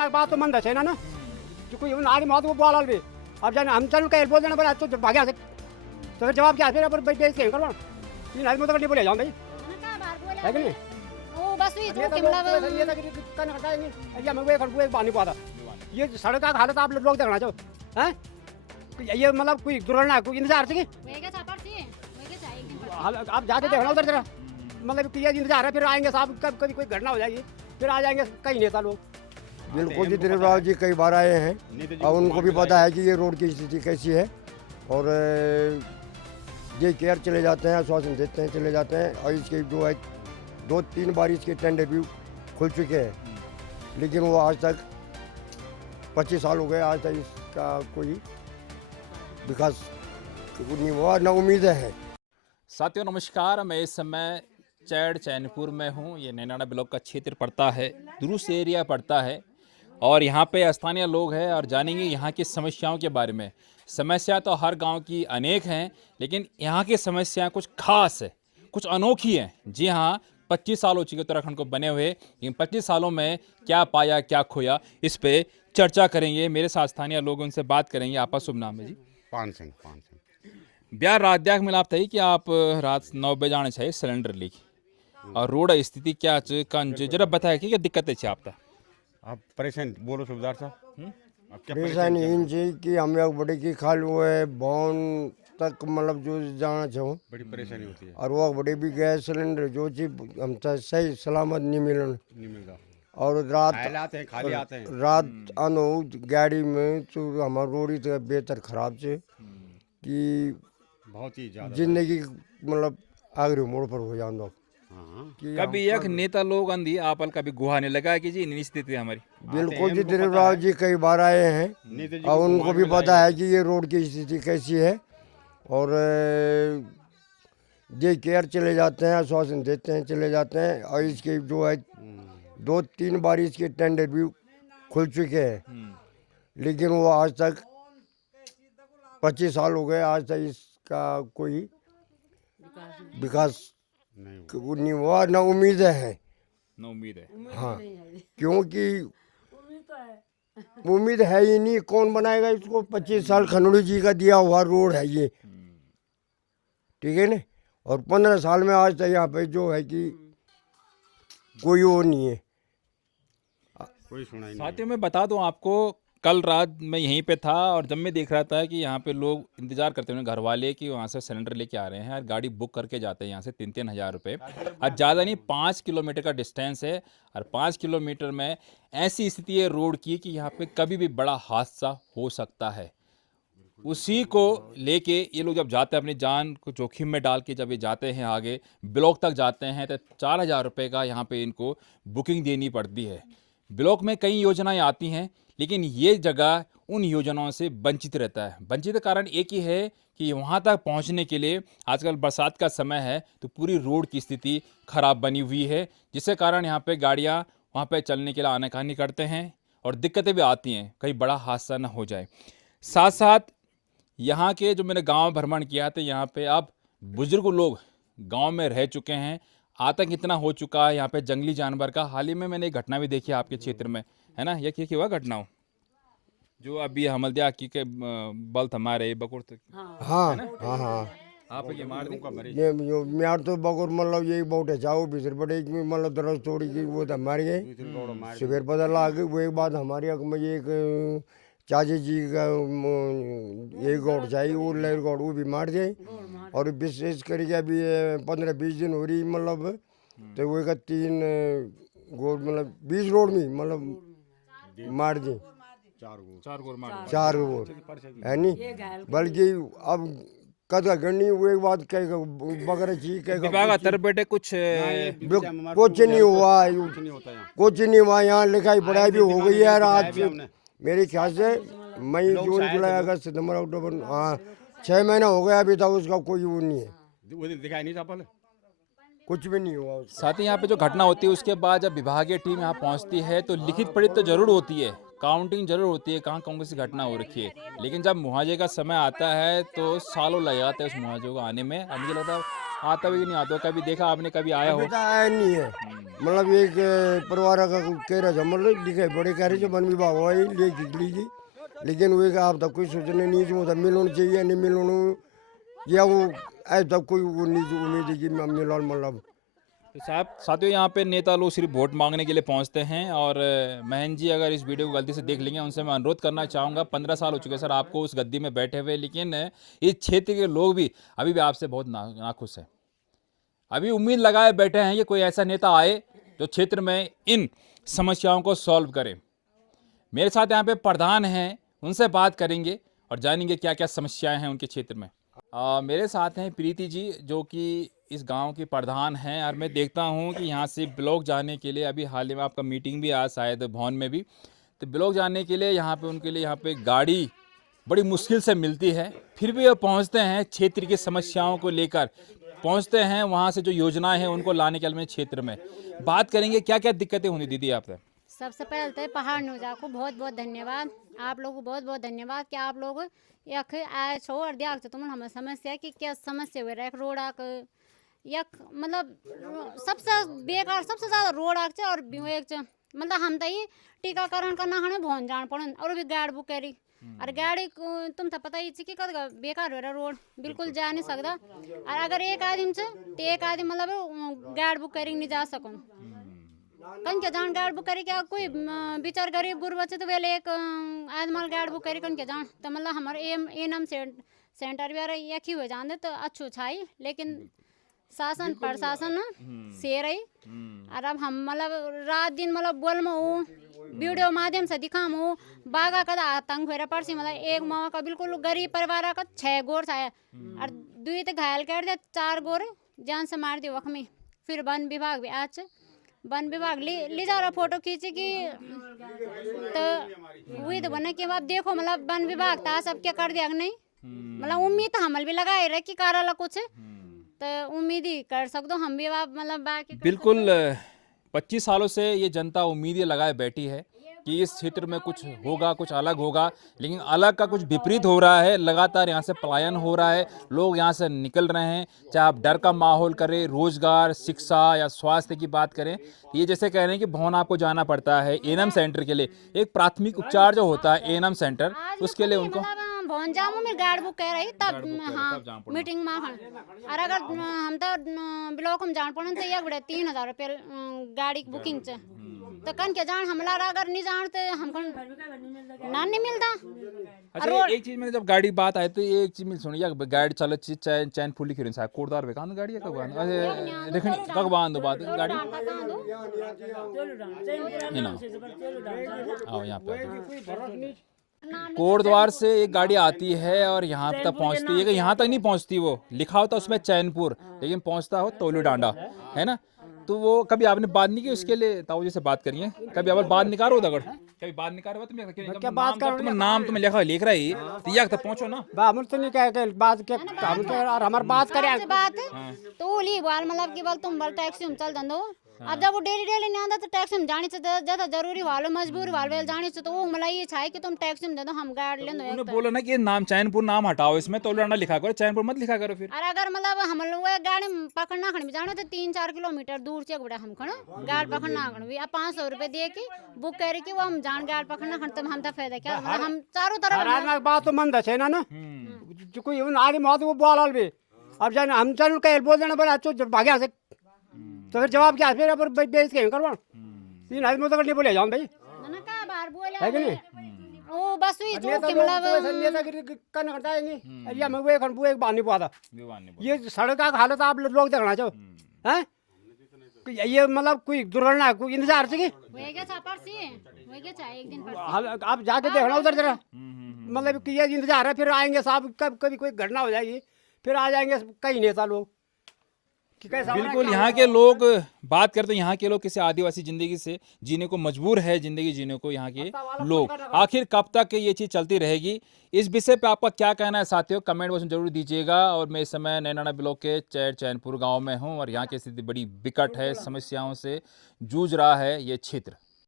ना बात तो मन दसे ना कि कोई आदमी मौत वो बोला भी अब जाने हम चल के बोल देना पर तो भाग्या से तो फिर जवाब क्या फिर पर बेच के करवा 3 आदमी तो नहीं बोले जाऊं भाई है कि नहीं वो बस ये ये तो तो मतलब ये तो कन हटा नहीं ये मैं वो बानी पाता ये सड़क का हालत आप लोग देखना चाहो हैं ये मतलब कोई दुर्घटना कोई इंतजार से वेगा छापर थी वेगा चाहिए आप जाके देखना उधर जरा मतलब कि ये इंतजार है फिर आएंगे साहब कब कभी कोई घटना हो जाएगी फिर आ जाएंगे कई नेता लोग बिल्कुल जी दिलीप राव जी कई बार आए हैं और उनको भी पता है कि ये रोड की स्थिति कैसी है और ये केयर चले जाते हैं आश्वासन देते हैं चले जाते हैं और इसके जो है 2-3 बार इसके टेंडर भी खुल चुके हैं लेकिन वो आज तक 25 साल हो गए आज तक इसका कोई विकास नहीं हुआ न उम्मीदें हैं। साथियों नमस्कार, मैं इस समय चैनपुर में हूँ। ये नैनाना ब्लॉक का क्षेत्र पड़ता है, दुरुस्त एरिया पड़ता है और यहाँ पे स्थानीय लोग हैं और जानेंगे यहाँ की समस्याओं के बारे में। समस्या तो हर गांव की अनेक हैं लेकिन यहाँ की समस्याएं कुछ खास है, कुछ अनोखी हैं। जी हाँ, 25 साल हो चुके उत्तराखंड को बने हुए, इन 25 सालों में क्या पाया क्या खोया, इस पे चर्चा करेंगे। मेरे साथ स्थानीय लोग, उनसे बात करेंगे। आपका शुभ नाम है जी? पान सिंह ब्याह रात द्याग मिला था कि आप रात 9 बजे आने चाहिए सिलेंडर लेके और रोड स्थिति क्या कंज जरा बताया कि क्या दिक्कत है आपका? आप परेशान बोलो सुबेदार साहब, आप क्या परेशानी इन जी कि हम एक बड़े की खाल वो है भवन तक मतलब जो जाना चाहूँ बड़ी परेशानी होती है, और वो बड़े भी गैस सिलेंडर जो चीज हम सही सलामत नहीं मिलन नहीं मिलता। और रात खाली आते हैं, खाली आते हैं। रात आनो गाड़ी में तो हमारा रोड ही बेहतर खराब से कि बहुत ही ज्यादा जिंदगी मतलब आखिरी मोड़ पर हो जाना हाँ। कि कभी एक नेता लोग अंधी आपल कभी गुहाने लगा कि जी इतनी स्थिति है हमारी? बिल्कुल जी दिलीप राव जी कई बार आए हैं और उनको भी पता है कि ये रोड की स्थिति कैसी है और ये केयर चले जाते हैं आश्वासन देते हैं चले जाते हैं और इसके जो है 2-3 बार इसके टेंडर भी खुल चुके हैं लेकिन वो आज तक 25 साल हो गए आज तक इसका कोई विकास नहीं हुआ न उम्मीदें हैं। न उम्मीद है। हाँ क्योंकि उम्मीद है ही नहीं, कौन बनाएगा इसको? 25 साल खनौड़ी जी का दिया हुआ रोड है ये, ठीक है ना, और 15 साल में आज तक यहाँ पे जो है कि कोई वो नहीं है, कोई सुना ही नहीं। साथियों मैं बता दूं आपको, कल रात मैं यहीं पे था और जब मैं देख रहा था कि यहाँ पे लोग इंतजार करते हैं घर वाले कि वहाँ से सिलेंडर लेके आ रहे हैं और गाड़ी बुक करके जाते हैं यहाँ से 3-3 हज़ार रुपये। और ज़्यादा नहीं, 5 किलोमीटर का डिस्टेंस है और 5 किलोमीटर में ऐसी स्थिति है रोड की कि यहाँ पे कभी भी बड़ा हादसा हो सकता है। उसी को लेके ये लोग जब जाते हैं अपनी जान को जोखिम में डाल के जब ये जाते हैं आगे ब्लॉक तक जाते हैं तो 4,000 रुपये का यहाँ पे इनको बुकिंग देनी पड़ती है। ब्लॉक में कई योजनाएं आती हैं लेकिन ये जगह उन योजनाओं से वंचित रहता है। वंचित का कारण एक ही है कि वहाँ तक पहुँचने के लिए आजकल बरसात का समय है तो पूरी रोड की स्थिति खराब बनी हुई है, जिसके कारण यहाँ पे गाड़ियाँ वहाँ पे चलने के लिए आनाकानी करते हैं और दिक्कतें भी आती हैं, कहीं बड़ा हादसा न हो जाए। साथ साथ यहाँ के जो मैंने गांव भ्रमण किया था, यहाँ पे अब बुजुर्ग लोग गांव में रह चुके हैं। आतंक इतना हो चुका है यहाँ पे जंगली जानवर का। हाल ही में मैंने एक घटना भी देखी आपके क्षेत्र में, है ना? ये क्या हुआ घटना हो जो अभी हमलदिया की के बल हमारे बकुर तक? हाँ हाँ हाँ आप ये मार दी ये म्यार तो बकुर मतलब यही बहुत है जाओ भीतर पड़े मतलब दरस तोड़ी की वो तो हमारी गई सवेर पता लगा वो एक बात हमारी अक में एक चाची जी का एक गौड़ चाहिए वो लेर गौड़ वो भी मार जाए और विशेष करके अभी 15-20 दिन हो रही मतलब तो वो का 3 गोड़ मतलब 20 रोड में मतलब मार दी 4 गोड़ है नहीं, बल्कि अब कदा गणनी वो एक बात कह बगैर चीज कह विभाग तर बेटे कुछ कुछ नहीं हुआ, कुछ नहीं हुआ। यहाँ लिखाई पढ़ाई भी हो गई है आज मेरे ख्याल से मई जून जुलाई अगस्त सितंबर अक्टूबर, हाँ 6 महीना हो गया अभी तक उसका कोई वो नहीं है, दिखाई नहीं था पहले कुछ भी नहीं हुआ। साथ ही यहाँ पे जो घटना होती है उसके बाद जब विभागीय टीम यहाँ पहुँचती है तो लिखित पढ़ित तो जरूर होती है, काउंटिंग जरूर होती है कहाँ कौन सी घटना हो रखी है, लेकिन जब मुआवजे का समय आता है तो सालों लग जाते हैं उस मुआवजे को आने में। अब मुझे लगता है आता भी नहीं आता हो? कभी देखा आपने, कभी आया हो? बेटा आया नहीं है। मतलब एक परिवार का कह रहा था, मतलब लिखे बड़े कह रहे जो वन विभाग हुआ ले खींच लीजिए, लेकिन वो आप तक कोई सोचने नहीं जो मिलना चाहिए नहीं मिलना, या वो आज तक कोई वो नहीं उम्मीद है कि मिला। मतलब तो साहब साथियों, यहाँ पे नेता लोग सिर्फ वोट मांगने के लिए पहुँचते हैं। और महन जी अगर इस वीडियो को गलती से देख लेंगे, उनसे मैं अनुरोध करना चाहूँगा, 15 साल हो चुके सर आपको उस गद्दी में बैठे हुए, लेकिन इस क्षेत्र के लोग भी अभी भी आपसे बहुत नाखुश हैं। अभी उम्मीद लगाए बैठे हैं कि कोई ऐसा नेता आए जो क्षेत्र में इन समस्याओं को सॉल्व करे। मेरे साथ यहाँ पे प्रधान हैं, उनसे बात करेंगे और जानेंगे क्या क्या समस्याएं हैं उनके क्षेत्र में। मेरे साथ हैं प्रीति जी, जो कि इस गांव की प्रधान हैं। और मैं देखता हूं कि यहाँ से ब्लॉक जाने के लिए, अभी हाल ही में आपका मीटिंग भी आया शायद भवन में भी, तो ब्लॉक जाने के लिए यहाँ पे उनके लिए यहाँ पे गाड़ी बड़ी मुश्किल से मिलती है। फिर भी वो पहुँचते हैं, क्षेत्र की समस्याओं को लेकर पहुँचते हैं, वहाँ से जो योजनाएँ हैं उनको लाने के लिए क्षेत्र में। बात करेंगे क्या क्या दिक्कतें होंगी दीदी आपसे। सबसे पहले तो पहाड़ न्यूजा को बहुत बहुत धन्यवाद, आप लोगों को बहुत बहुत धन्यवाद कि आप लोग यख आए छो और दियाग तुम हमें समस्या कि क्या समस्या हुए रहा रोड आक यख, मतलब सबसे बेकार सबसे ज़्यादा रोड आक च। और एक च मतलब हम तो ये टीकाकरण करना हमें भवन जान पड़न और भी गाड़ी बुक करी, और गाड़ी तुम तो पता ही कि कद बेकार हो रहा रोड, बिल्कुल जा नहीं सकता। और अगर एक आदमी च तो एक आदमी मतलब गाड़ी बुक करी नहीं जा सकूँ, कन के जान गाड़ी बुक करी क्या कोई बेचार गरीब गुरबा तो वेले एक आदमी गाड़ी बुक करी कन के जान, तो मतलब हमारे एनम सेंटर भी एक ही हो जाते तो अच्छो छाई। लेकिन शासन प्रशासन से रही, और अब हम मतलब रात दिन मतलब बोल में हूँ, वीडियो माध्यम से दिखा हूँ बागा का आतंक हो पड़सी, मतलब एक माँ का बिल्कुल गरीब परिवार का 6 गोर था और 2 तो घायल कर दिया, 4 गोर जान से मार दिया वखमी। फिर वन विभाग भी आज वन विभाग ले जा रहा फोटो खींचे कि तो वही तो बना कि अब देखो मतलब वन विभाग था सब क्या कर दिया नहीं, मतलब उम्मीद तो हमल भी लगाए रहे कि कार्यालय कुछ तो उम्मीद ही कर सकते हम भी मतलब बाकी बिल्कुल 25 सालों से ये जनता उम्मीद ये लगाए बैठी है कि इस क्षेत्र में कुछ होगा, कुछ अलग होगा, लेकिन अलग का कुछ विपरीत हो रहा है। लगातार यहाँ से पलायन हो रहा है, लोग यहाँ से निकल रहे हैं, चाहे आप डर का माहौल करें, रोजगार, शिक्षा या स्वास्थ्य की बात करें। ये जैसे कह रहे हैं कि भवन आपको जाना पड़ता है एएनएम सेंटर के लिए, एक प्राथमिक उपचार जो होता है एएनएम सेंटर, उसके लिए उनको भवन जाऊँ मैं गाड़ी बुक कर रही तब हाँ मीटिंग में। और अगर हम तो ब्लॉक में जान पड़े तो ये बड़े 3000 रुपये गाड़ी की बुकिंग से, तो कन के जान हमला अगर नहीं जानते हमको ना नहीं मिलता। अच्छा एक चीज मैंने जब गाड़ी बात आए तो एक चीज मिल सुनी या गाड़ी चल चैन फुली खिरन सा कोड़दार वे कांद गाड़ी का बांध अरे देखनी कग बांध दो बात गाड़ी ये ना आओ यहाँ पे कोटद्वार से एक गाड़ी आती है और यहाँ तक पहुँचती है कि यहाँ तक नहीं पहुँचती, वो लिखा होता है उसमें चैनपुर, लेकिन पहुँचता हो तोलू डांडा है ना। तो वो कभी आपने बात नहीं की उसके लिए, ताऊ जी से बात करिए, कभी आप बात निकालो उधर, कभी बात निकालो तुम बात करो, तुम नाम तुम्हें लिख रहा है तो यहाँ तक पहुँचो ना। हम तो नहीं कह बात के हम तो और हमारी बात करें बात तो ली बाल मतलब कि बल तुम बल टैक्सी में चल दंदो। अब जब वो डेली नहीं आता तो टैक्सी में जाने से ज्यादा जरूरी वालो मजबूरी वालो जाने से तो वो मतलब ये छाए कि तुम टैक्सी में दे दो हम गाड़ी ले दो। उन्होंने बोला ना कि नाम चैनपुर नाम हटाओ, इसमें तोलडांडा लिखा करो, चैनपुर मत लिखा करो फिर। और अगर मतलब हम लोग गाड़ी पकड़ना खड़ में जाने तो 3-4 किलोमीटर दूर से बड़ा हम खड़ो गाड़ी पकड़ना खड़ भी अब 500 रुपए दे के बुक करे कि वो हम जान गाड़ी पकड़ना खड़ तब हम तो फायदा क्या मतलब हम चारों तरफ बात तो मन दे ना जो कोई आदमी मौत वो बोलाल भी अब जाने हम चल कह बोल देना बोला तो भाग्या से तो फिर जवाब क्या फिर अब बेच के करवा 3 आदमी तो नहीं बोले जाऊं भाई ना का बार बोले है कि नहीं ओ बस हुई जो कि मतलब नेता करना करता है नहीं एरिया में वो एक बात नहीं पाता। ये सड़क का हालत आप लोग देखना चाहो हैं, ये मतलब कोई दुर्घटना कोई इंतजार से कि आप जाके देखना उधर जरा, मतलब कि ये इंतजार है, फिर आएंगे साहब कब कभी कोई घटना हो जाएगी फिर आ जाएंगे कई नेता लोग। बिल्कुल यहाँ के लोग बात करते हैं, यहाँ के लोग किसी आदिवासी जिंदगी से जीने को मजबूर है, जिंदगी जीने को यहाँ के लोग। आखिर कब तक ये चीज़ चलती रहेगी, इस विषय पे आपका क्या कहना है साथियों, कमेंट बॉक्स में जरूर दीजिएगा। और मैं इस समय नैनाना ब्लॉक के चैनपुर गाँव में हूँ और यहाँ की स्थिति बड़ी विकट है, समस्याओं से जूझ रहा है ये क्षेत्र।